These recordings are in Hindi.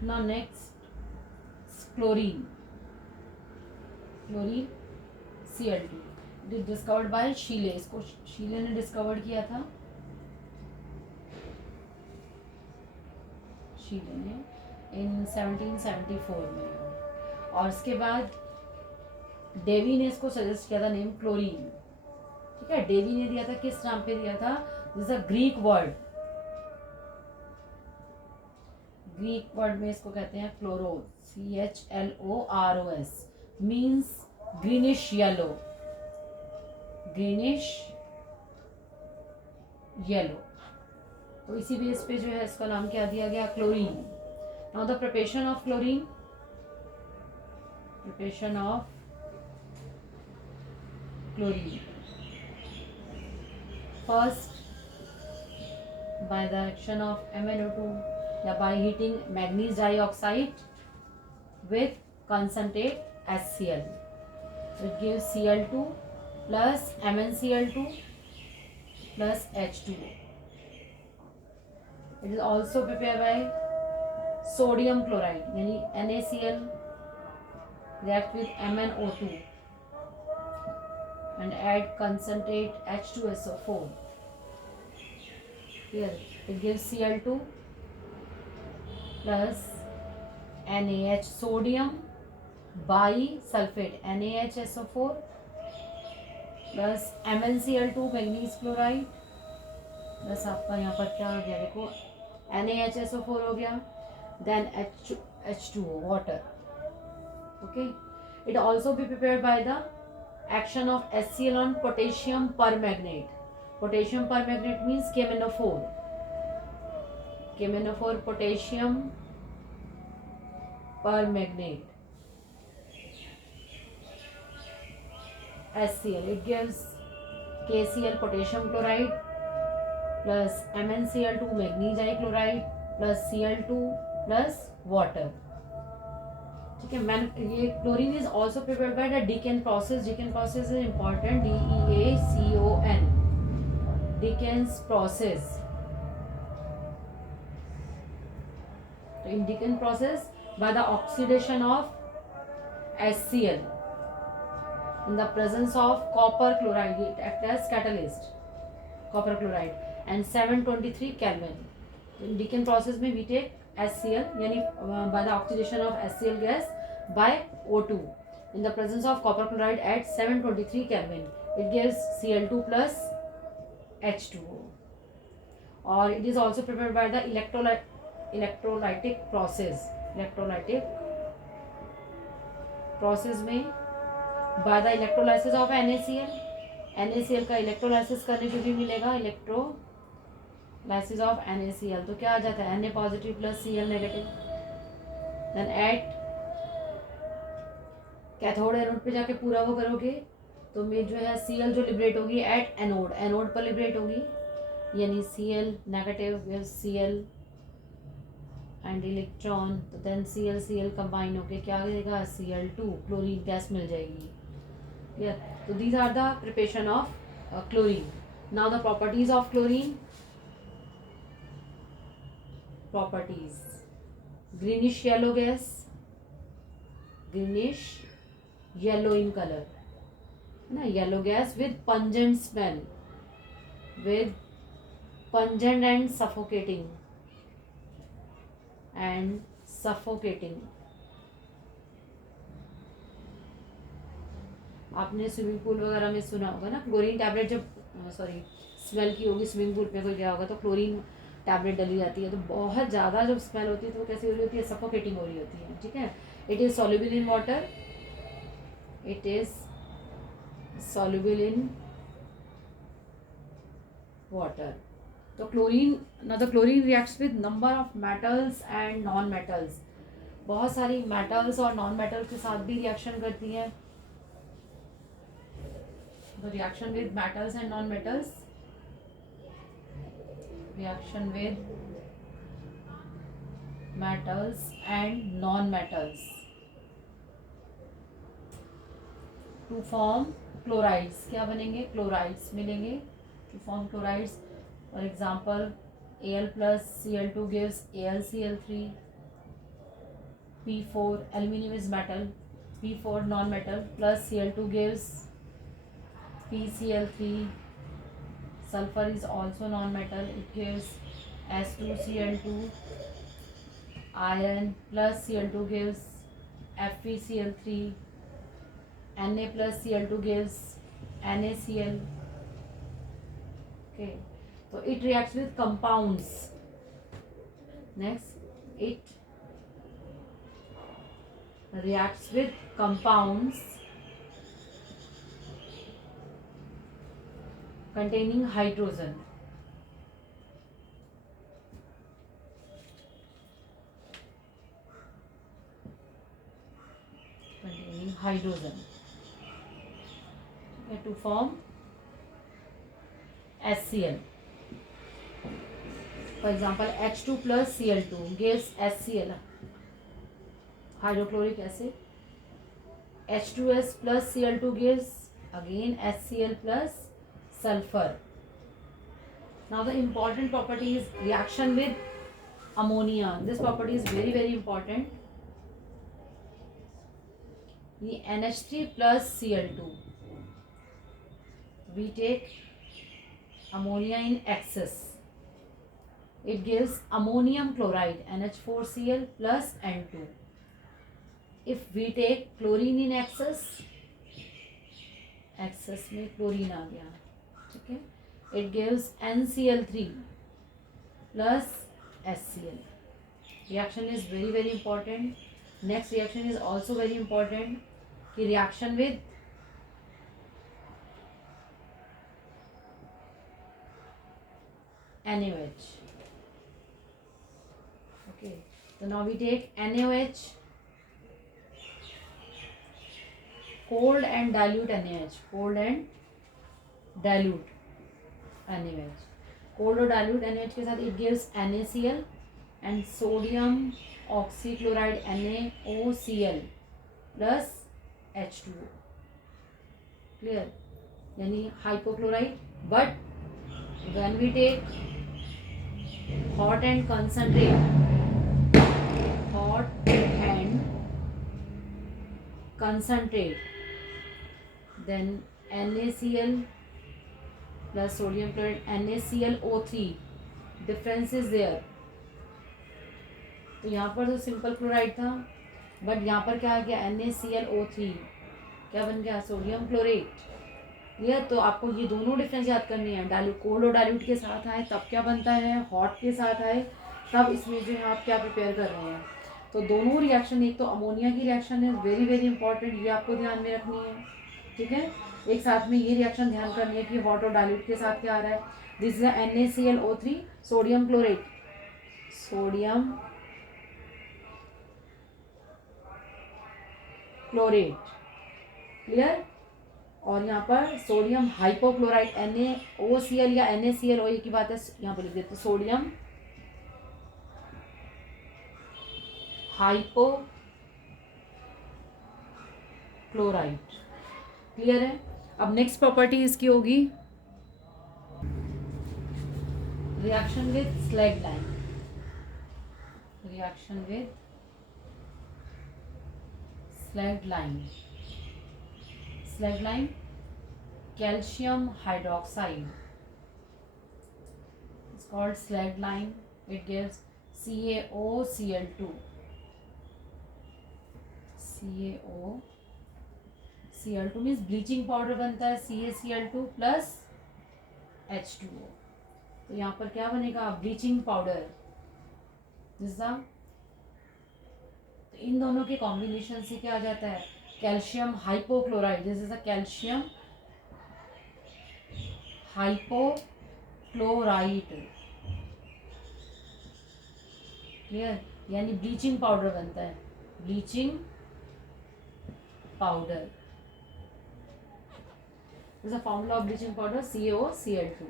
Now next, chlorine. Chlorine Cl2. It is discovered by शीले. इसको शीले ने डिस्कवर किया था, शीले ने इन 1774 में. और उसके बाद डेवी ने इसको सजेस्ट किया था नेम क्लोरीन. ठीक है, डेवी ने दिया था, किस नाम पे दिया था? This a Greek word. Greek word में इसको कहते हैं क्लोरोस. CHLOROS means greenish yellow. Greenish yellow. तो इसी बेस पे जो है इसका नाम क्या दिया गया? Chlorine. Now the preparation of chlorine. Preparation of chlorine. First, by the action of MnO2 या by heating manganese dioxide with concentrate HCl. It gives Cl2 plus MnCl2 plus H2O. It is also prepared by sodium chloride यानी NaCl react with MnO2 and add concentrate H2SO4. Here it gives Cl2 plus NaH sodium bisulfate NaHSO4 plus MnCl2 manganese chloride plus आपका यहाँ पर क्या हो गया? देखो NaHSO4 हो गया, then H2O water. Okay, it also be prepared by the action of HCl on potassium permanganate. Potassium permanganate means KMnO4. KMnO4 potassium permanganate. HCl. It gives KCl potassium chloride plus MnCl2 magnesium dichloride plus Cl2 plus water. ठीक है. ये chlorine is also prepared by the Deacon process. Deacon process is important. DEACON. Dickens process. So in Dickens process, by the oxidation of HCl in the presence of copper chloride, it acts as catalyst. Copper chloride and 723 Kelvin. In Dickens process में we take HCl यानी by the oxidation of HCl gas by O2 in the presence of copper chloride at 723 Kelvin. It gives Cl2 plus H2O. Or it is also prepared by the electrolytic process. Electrolytic process में by the electrolysis of NaCl. NaCl का इलेक्ट्रोलाइसिस करने के भी मिलेगा इलेक्ट्रोलाइसिस ऑफ NaCl. तो क्या आ जाता है? Na positive plus Cl negative. Then at cathode anode पे जाके पूरा वो करोगे तो में जो है Cl जो लिबरेट होगी एट एनोड, एनोड पर लिबरेट होगी यानी Cl negative Cl and electron. तो देन Cl कंबाइन होके क्या देगा? Cl2 क्लोरीन गैस मिल जाएगी. क्लियर. तो these are the preparation of chlorine. Now the properties of chlorine. Properties: greenish yellow gas, greenish yellow in colour है ना. Yellow gas with pungent smell, with pungent and suffocating. आपने स्विमिंग पूल वगैरह में सुना होगा ना, क्लोरीन टैबलेट जब स्मेल की होगी, स्विमिंग पूल पे कोई गया होगा तो क्लोरीन टैबलेट डली जाती है तो बहुत ज़्यादा जब स्मेल होती है तो वो कैसी हो रही होती है? सफोकेटिंग हो रही होती है. ठीक है. It is soluble in water. It is soluble in water. तो chlorine, now the chlorine reacts with number of metals and non-metals. बहुत सारी metals और non-metals के साथ भी रिएक्शन करती है. The reaction with metals and non-metals. Reaction with metals and non-metals to form chlorides. क्या बनेंगे? क्लोराइड्स मिलेंगे. To form chlorides, for example, Al plus Cl2 gives AlCl3 P4, aluminum is metal, P4 non-metal, plus Cl2 gives PCl3. Sulfur is also non-metal, it gives S2Cl2. Iron plus Cl2 gives FeCl3. Na plus Cl2 gives NaCl. Okay, so it reacts with compounds. Next, it reacts with compounds containing hydrogen. Containing hydrogen. Okay, to form HCl. For example, H2 plus Cl2 gives HCl, hydrochloric acid. H2S plus Cl2 gives again HCl plus sulfur. Now the important property is reaction with ammonia. This property is very, very important. The NH3 plus Cl2. We take ammonia in excess. It gives ammonium chloride NH4Cl plus N2. If we take chlorine in excess में chlorine आ गया, ठीक है, it gives NCl3 plus HCl. Reaction is very, very important. Next reaction is also very important, कि reaction with NaOH. Okay, so now we take NaOH, cold and dilute NaOH, cold and dilute NaOH. Cold और dilute NaOH के साथ it gives NaCl and sodium oxychloride NaOCl plus H2O. Clear? यानी hypochlorite. But when we take hot and concentrate, then NaCl plus sodium chloride NaClO3, difference is there. तो यहाँ पर तो सिंपल क्लोराइड था, बट यहाँ पर क्या आ गया NaClO3, क्या बन गया सोडियम क्लोरेट. क्लियर? तो आपको ये दोनों डिफरेंस याद करनी है. डाइल्यूट कोल्ड और डाइल्यूट के साथ आए तब क्या बनता है, हॉट के साथ आए तब इसमें जो है आप क्या प्रिपेयर कर रहे हैं. तो दोनों रिएक्शन, एक तो अमोनिया की रिएक्शन है वेरी वेरी इंपॉर्टेंट, ये आपको ध्यान में रखनी है. ठीक है, एक साथ में ये रिएक्शन ध्यान करनी है कि हॉट और डाइल्यूट के साथ क्या आ रहा है. This is NaClO3 sodium chlorate, sodium chlorate. Clear? और यहाँ पर सोडियम हाइपोक्लोराइड NaOCl या NaCl एक ही बात है, यहाँ पर लिख देते सोडियम हाइपोक्लोराइड. क्लियर है? अब नेक्स्ट प्रॉपर्टी इसकी होगी reaction with slag line. Reaction with slag line. Slag line, calcium hydroxide. It's called slag line. It gives CaOCl2. CaOCl2 means bleaching powder बनता है CaCl2 plus H2O. तो यहाँ पर क्या बनेगा ब्लीचिंग पाउडर. जिसका तो इन दोनों के कॉम्बिनेशन से क्या आ जाता है calcium hypochloride. This is a calcium hypochloride. Clear? यानी ब्लीचिंग पाउडर बनता है, bleaching powder. This is formula of bleaching powder CaOCl2.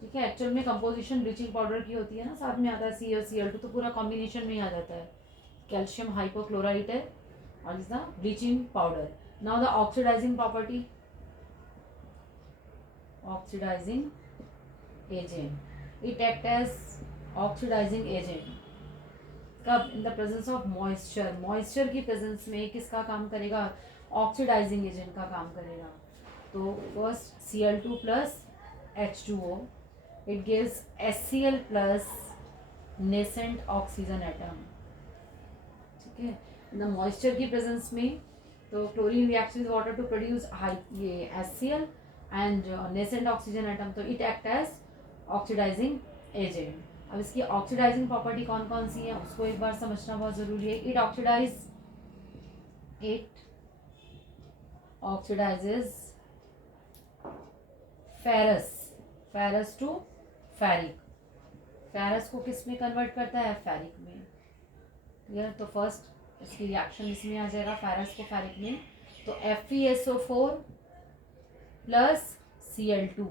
ठीक है, एक्चुअल में कंपोजिशन ब्लीचिंग पाउडर की होती है ना, साथ में आता है CaOCl2, तो पूरा कॉम्बिनेशन में ही आ जाता है. कैल्शियम हाइपोक्लोराइड है और is the bleaching powder. Now the oxidising property, oxidising agent. It act as oxidising agent. कब? In the presence of moisture, moisture की प्रेजेंस में किसका काम करेगा? ऑक्सीडाइजिंग एजेंट का काम करेगा. तो first Cl2 plus H2O, it gives HCl plus nascent oxygen atom. ठीक है, इन द मॉइस्चर की प्रेजेंस में तो chlorine reacts with water to produce ये HCl and nascent oxygen atom, तो it act as oxidising agent. अब इसकी ऑक्सीडाइजिंग प्रॉपर्टी कौन कौन सी है उसको एक बार समझना बहुत जरूरी है. It oxidises ferrous to ferric. Ferrous को किस में कन्वर्ट करता है? फेरिक में. क्लियर? तो फर्स्ट इसकी रिएक्शन इसमें आ जाएगा फेरस को फेरिक में. तो FeSO4 प्लस Cl2.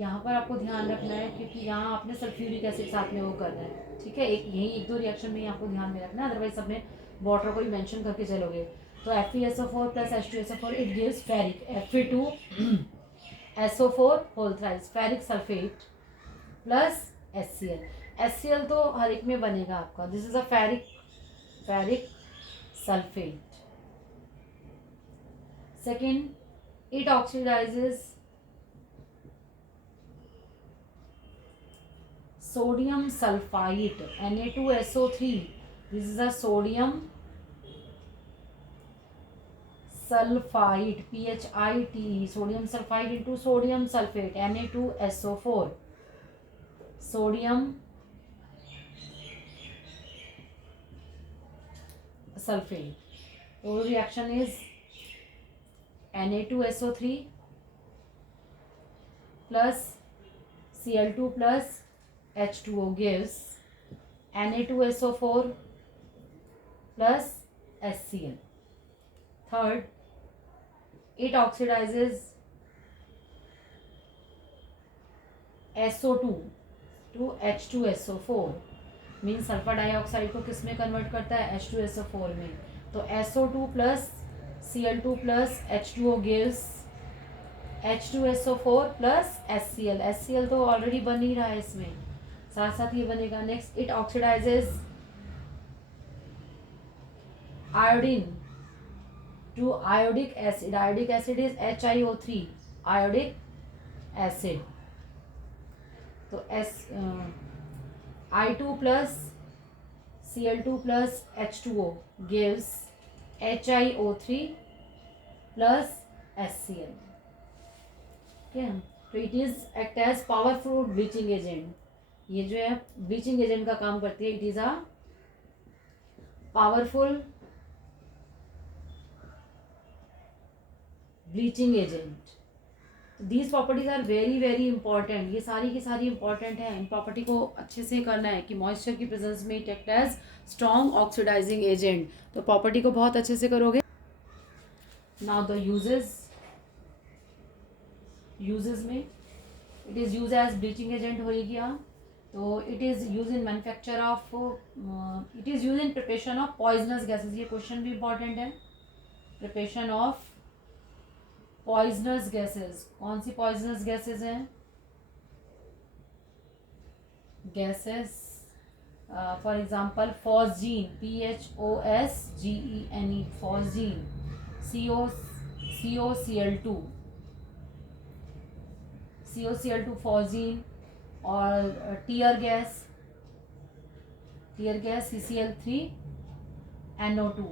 यहाँ पर आपको ध्यान रखना है क्योंकि यहाँ आपने सल्फ्यूरिक एसिड साथ में वो करना है. ठीक है, एक दो रिएक्शन में आपको ध्यान में रखना है, अदरवाइज सब में वाटर को ही मेंशन करके चलोगे. तो FeSO4 plus H2SO4 it gives ferric. Fe2SO4 whole thrice ferric sulphate plus HCl तो हर एक में बनेगा आपका. This is a ferric sulphate. Second, it oxidises sodium sulfite Na2SO3. This is a sodium sulfite PHITE, sodium sulfite into sodium sulfate Na2SO4, sodium sulfate. So reaction is Na2SO3 plus Cl2 plus H2O gives Na2SO4 plus HCl. Third, it oxidizes SO2 to H2SO4. Means sulphur dioxide को किस में कन्वर्ट करता है? H2SO4 में. तो SO2 plus Cl2 plus H2O gives H2SO4 plus HCl. HCl तो ऑलरेडी बन ही रहा है इसमें, साथ साथ ये बनेगा. Next, it oxidises iodine to iodic acid. Iodic acid is HiO3, iodic acid. तो I2 plus Cl2 plus H2O gives HiO3 plus HCl. ठीक है, तो it is act as powerful bleaching agent. ये जो है ब्लीचिंग एजेंट का काम करती है. It is a powerful bleaching agent. These properties are very very important. ये सारी की सारी इंपॉर्टेंट है. इन प्रॉपर्टी को अच्छे से करना है कि मॉइस्चर की प्रेजेंस में it act as strong oxidising agent. तो प्रॉपर्टी को बहुत अच्छे से करोगे. नाउ द यूजेस में it is use as bleaching agent हो गया. तो it is use in manufacture of it is use in preparation of poisonous gases. ये क्वेश्चन भी इंपॉर्टेंट है. Preparation of poisonous gases. कौन सी पॉइजनस गैसेज हैं? Gases for example phosgene, PHOSGENE, phosgene, COCl2 phosgene. और टीयर गैस CCl3NO2.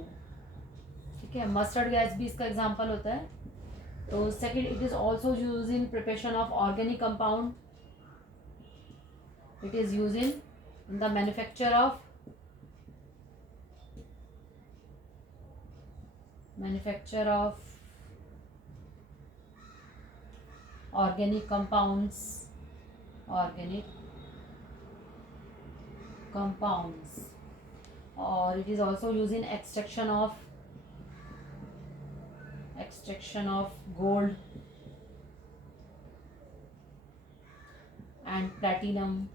ठीक है, मस्टर्ड गैस भी इसका एग्जांपल होता है. तो second, it is also use in preparation of organic compound. It is use in the manufacture of organic compounds. Or it is also used in extraction of gold and platinum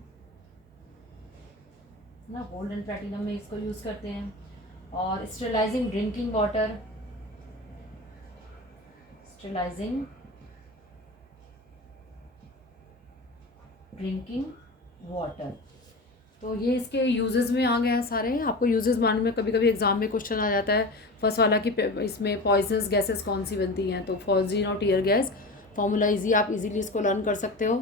ना. गोल्ड एंड प्लेटिनम में इसको यूज करते हैं. और स्टेरिलाइजिंग ड्रिंकिंग वाटर. तो ये इसके यूजेस में आ गया है सारे। आपको यूजेस मानने में कभी कभी एग्जाम में क्वेश्चन आ जाता है फर्स्ट वाला कि इसमें पॉइजनस गैसेस कौन सी बनती हैं, तो फॉर्जीन और टीयर गैस फॉर्मूला इजी, आप इजीली इसको लर्न कर सकते हो।